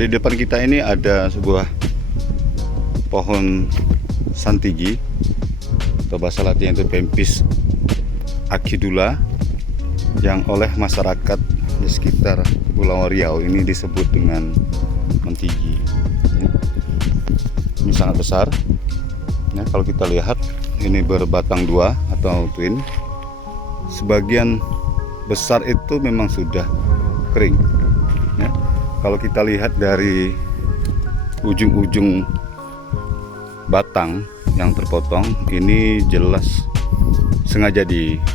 Jadi di depan kita ini ada sebuah pohon santigi atau bahasa Latin itu Pempis acidula, yang oleh masyarakat di sekitar Pulau Riau ini disebut dengan mentigi. Ini sangat besar. Ya, kalau kita lihat ini berbatang dua atau twin. Sebagian besar itu memang sudah kering. Ya, kalau kita lihat dari ujung-ujung batang yang terpotong, ini jelas sengaja dibabat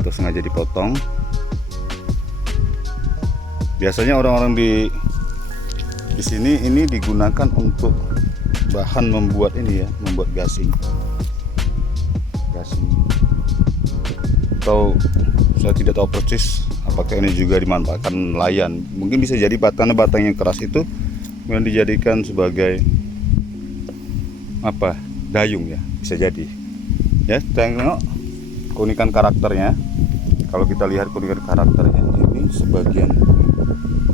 atau sengaja dipotong. Biasanya orang-orang di sini ini digunakan untuk bahan membuat ini ya, membuat gasing. Atau saya tidak tahu persis apakah ini juga dimanfaatkan nelayan. Mungkin bisa jadi batang yang keras itu kemudian dijadikan sebagai apa, dayung ya, bisa jadi. Ya, tengok keunikan karakternya. Kalau kita lihat keunikan karakternya, ini sebagian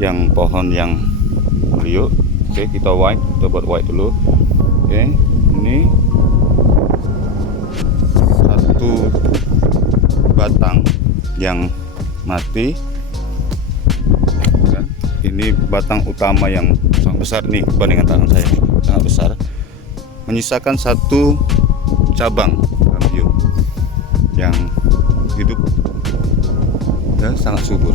yang pohon yang meliuk. Oke, kita buat white dulu. Oke, ini satu batang yang mati. Ini batang utama yang sangat besar nih, bandingkan tangan saya, sangat besar. Menyisakan satu cabang kambium yang hidup dan sangat subur,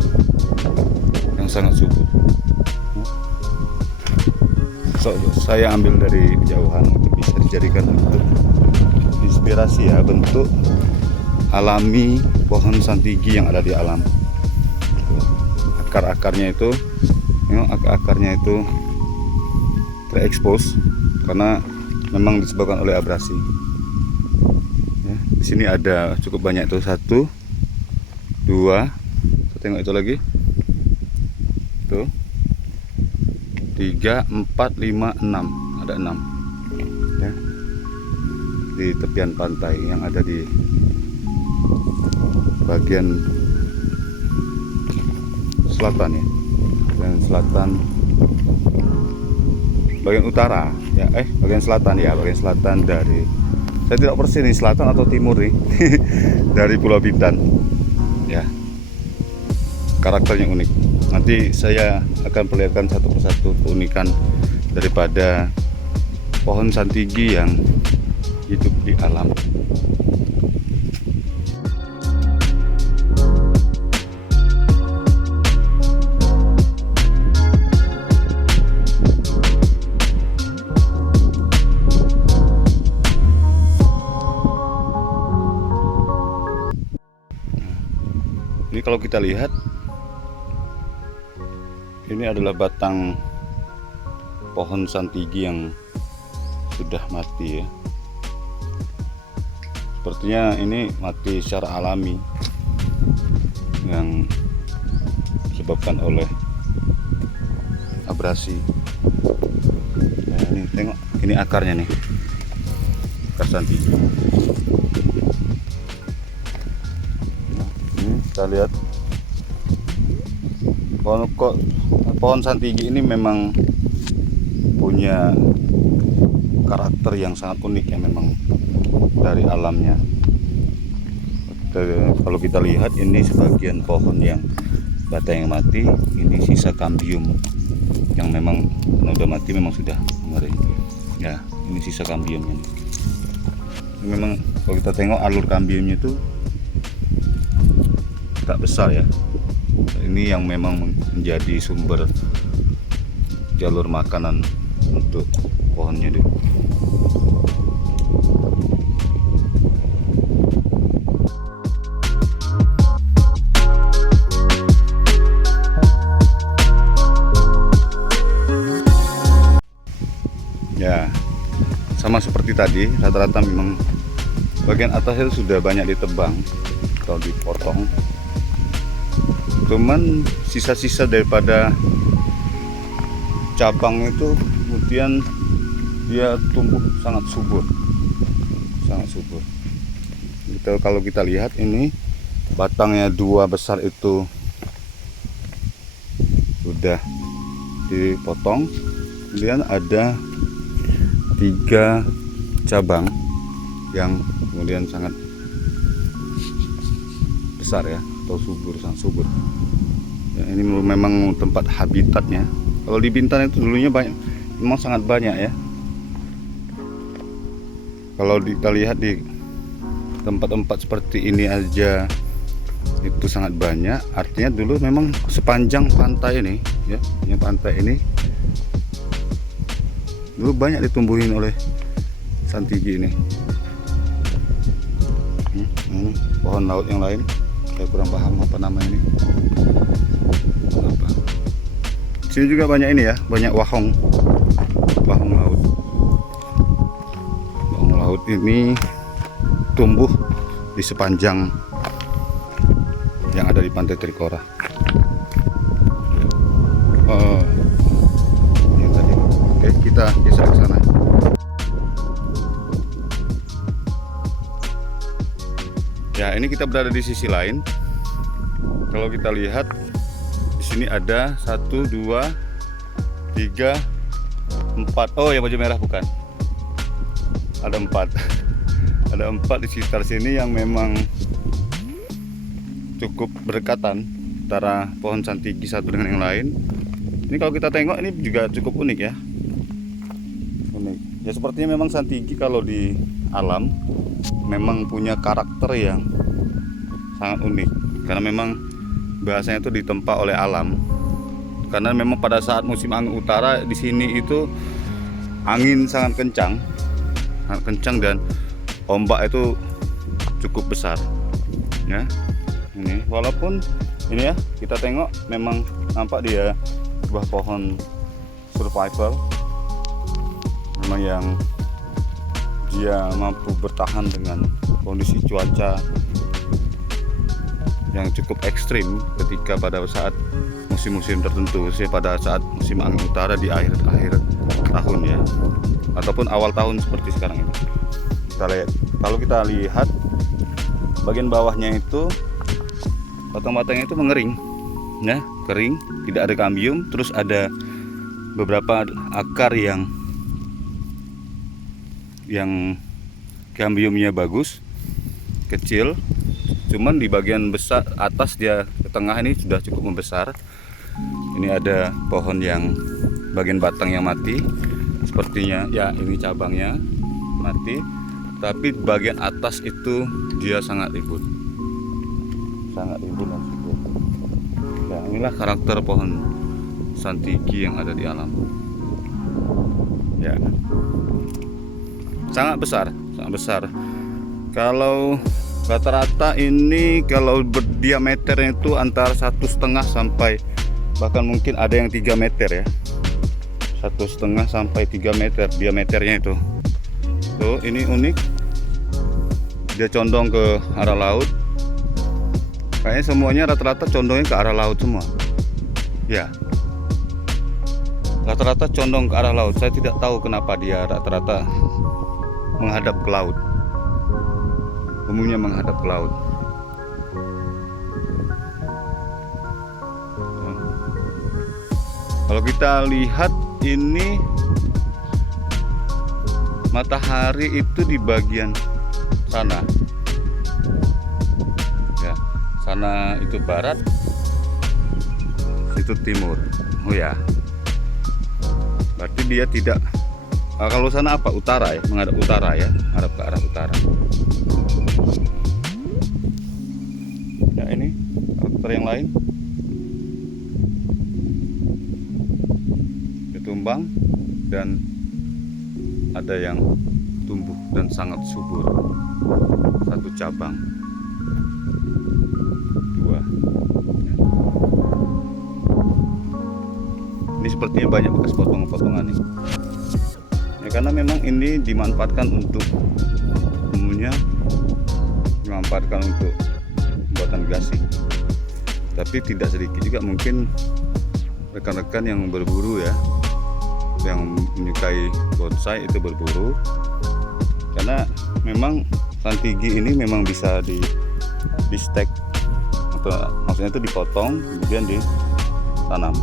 saya ambil dari kejauhan, mungkin bisa dijadikan untuk inspirasi ya, bentuk alami pohon santigi yang ada di alam. Akar-akarnya itu, akar-akarnya itu terekspos karena memang disebabkan oleh abrasi. Ya, di sini ada cukup banyak tuh, 1, 2, kita tengok itu lagi, tuh 3, 4, 5, 6, ada 6 ya, di tepian pantai yang ada di bagian selatan ya, dan selatan, bagian utara ya, bagian selatan ya, bagian selatan dari, saya tidak persis nih selatan atau timur nih dari Pulau Bintan ya. Karakternya unik. Nanti saya akan perlihatkan satu persatu keunikan daripada pohon santigi yang hidup di alam. Ini kalau kita lihat, ini adalah batang pohon santigi yang sudah mati ya. Sepertinya ini mati secara alami yang disebabkan oleh abrasi. Nah, ini tengok, ini akarnya nih, akar santigi. Nah, ini kita lihat pohon santigi ini memang punya karakter yang sangat unik ya, memang dari alamnya. Kalau kita lihat ini sebagian pohon yang batang yang mati, ini sisa kambium yang memang udah mati, memang sudah mengering ya. Ini sisa kambiumnya. Ini memang kalau kita tengok alur kambiumnya itu tak besar ya. Ini yang memang menjadi sumber jalur makanan untuk pohonnya dulu. Ya, sama seperti tadi, rata-rata memang bagian atasnya sudah banyak ditebang atau dipotong. Cuman sisa-sisa daripada cabang itu kemudian dia tumbuh sangat subur, gitu. Kalau kita lihat ini batangnya dua besar itu sudah dipotong. Kemudian ada 3 cabang yang kemudian sangat besar ya, atau sangat subur ya. Ini memang tempat habitatnya. Kalau di Bintan itu dulunya banyak, memang sangat banyak ya. Kalau kita lihat di tempat-tempat seperti ini aja itu sangat banyak, artinya dulu memang sepanjang pantai ini ya, yang pantai ini dulu banyak ditumbuhin oleh santigi ini. Pohon laut yang lain saya kurang paham apa nama ini. Apa? Sini juga banyak ini ya, banyak wahong laut. Wahong laut ini tumbuh di sepanjang yang ada di Pantai Trikora. Yang tadi. Oke, kita geser ke sana. Ya, ini kita berada di sisi lain. Kalau kita lihat di sini ada 1, 2, 3, 4. Oh, yang baju merah bukan. Ada 4. Ada 4 di sekitar sini yang memang cukup berdekatan antara pohon santigi satu dengan yang lain. Ini kalau kita tengok ini juga cukup unik ya. Unik. Ya sepertinya memang santigi kalau di alam memang punya karakter yang sangat unik, karena memang bahasanya itu ditempa oleh alam. Karena memang pada saat musim angin utara di sini itu angin sangat kencang dan ombak itu cukup besar ya. Ini walaupun ini ya, kita tengok memang nampak dia sebuah pohon survival, memang yang dia mampu bertahan dengan kondisi cuaca yang cukup ekstrim ketika pada saat musim-musim tertentu, pada saat musim angin utara di akhir tahun ya, ataupun awal tahun seperti sekarang ini. Kalau kita lihat bagian bawahnya itu batang-batangnya itu mengering ya, kering, tidak ada kambium. Terus ada beberapa akar yang kambiumnya bagus, kecil, cuman di bagian besar atas dia ke tengah ini sudah cukup membesar. Ini ada pohon yang bagian batang yang mati, sepertinya ya ini cabangnya mati, tapi bagian atas itu dia sangat rimbun dan subur. Ya, inilah karakter pohon santigi yang ada di alam. Ya, sangat besar. Kalau rata-rata ini kalau berdiameternya itu antara 1,5 sampai bahkan mungkin ada yang 3 meter ya. 1,5 sampai 3 meter diameternya itu. Tuh, ini unik. Dia condong ke arah laut. Kayaknya semuanya rata-rata condongnya ke arah laut semua. Ya. Rata-rata condong ke arah laut. Saya tidak tahu kenapa dia rata-rata menghadap ke laut. Umumnya menghadap ke laut. Kalau kita lihat ini matahari itu di bagian sana. Ya, sana itu barat, itu timur. Oh ya. Berarti dia tidak, kalau sana apa? Utara ya, menghadap utara ya, menghadap ke arah utara. Ya, ini karakter yang lain. Tumbang dan ada yang tumbuh dan sangat subur. 1 cabang, 2. Ini sepertinya banyak bekas potongan nih. Ya, karena memang ini dimanfaatkan untuk umumnya dimanfaatkan untuk pembuatan gasing. Tapi tidak sedikit juga mungkin rekan-rekan yang berburu ya, yang menyukai bonsai itu berburu, karena memang santigi ini memang bisa di stek, atau maksudnya itu dipotong kemudian ditanam.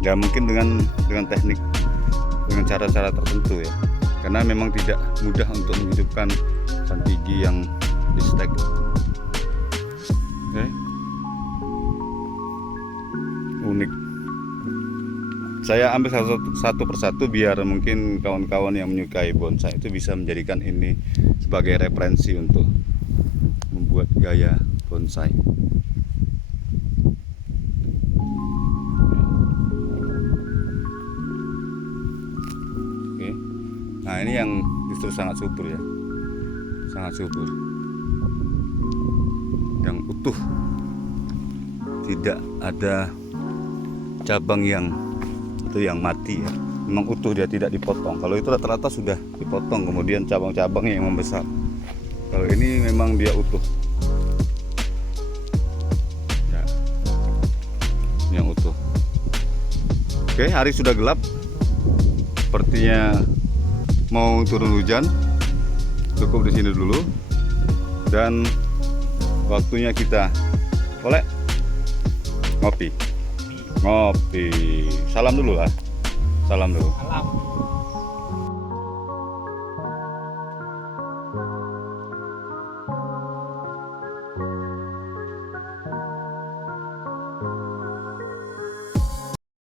Ya mungkin dengan teknik, dengan cara-cara tertentu ya, karena memang tidak mudah untuk menghidupkan santigi yang di stek. Oke. Unik. Saya ambil satu persatu biar mungkin kawan-kawan yang menyukai bonsai itu bisa menjadikan ini sebagai referensi untuk membuat gaya bonsai. Oke. Nah, ini yang justru sangat subur ya. Sangat subur. Yang utuh. Tidak ada cabang yang mati ya, memang utuh, dia tidak dipotong. Kalau itu rata-rata sudah dipotong, kemudian cabang-cabangnya yang membesar. Kalau ini memang dia utuh ya, yang utuh. Oke, hari sudah gelap, sepertinya mau turun hujan. Cukup di sini dulu, dan waktunya kita ngopi. Salam dulu lah. Salam dulu. Salam.